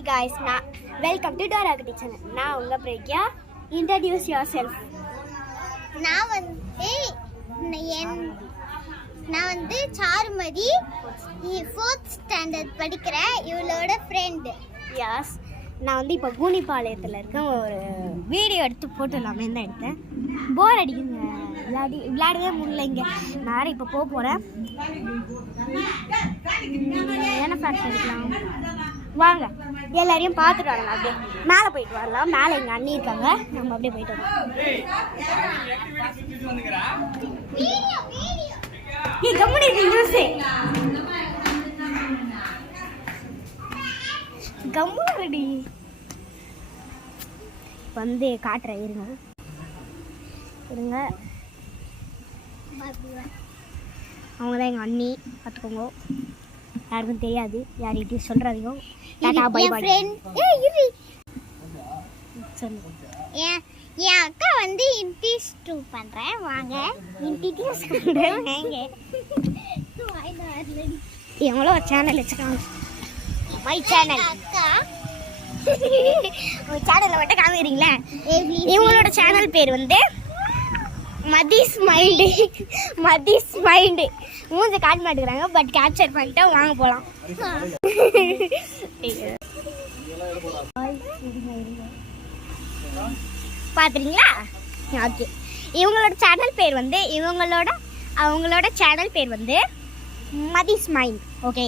Hi guys, welcome to Dora Kutti channel. நான் உங்க Pragya. Introduce yourself. நான் வந்து சாருமதி 4th ஸ்டாண்டர்ட் படிக்கிறேன். இவளோட ஃப்ரெண்ட். Yes. நான் வந்து இப்போ கூனிப்பாளையத்தில் இருக்கேன். ஒரு வீடியோ எடுத்து போட்டுடலாமே தான் எடுத்தேன். போர் அடிக்குங்க, விளையாடவே முடியல இங்கே. நான் இப்போ போகிறேன். என்ன ஃபேக்ட் எடுக்கலாம் வாங்க, எல்லாரையும் பார்த்துட்டு வரலாம். அப்படியே மேலே போயிட்டு வரலாம். மேலே எங்கள் அண்ணி இருக்காங்க, நம்ம அப்படியே போயிட்டு வரலாம். கம்முடி வந்து காட்டுறேன், இருங்க. அவங்க தான் எங்கள் அண்ணி, பார்த்துக்கோங்க. யாருக்கும் தெரியாது, யார்கிட்டையும் சொல்கிறதையும். டாடா பை பை. என் அக்கா வந்து இன்ட்ரடியூஸ் பண்ணுறேன், வாங்க. இன்ட்ரடியூஸ் பண்ணுறேன். எவ்வளோ ஒரு சேனல் வச்சுருக்காங்க, மை சேனல். அக்கா சேனலில் மட்டும் காமிக்கிறீங்களா? இவங்களோட சேனல் பேர் வந்து மதிஸ் மைண்டு. மூஞ்ச காட்ட மாட்டேங்கிறாங்க, பட் கேப்சர் பண்ணிட்டா வாங்க போகலாம். பார்த்துறீங்களா? ஓகே. இவங்களோட சேனல் பேர் வந்து அவங்களோட சேனல் பேர் வந்து மதிஸ் மைண்ட். ஓகே.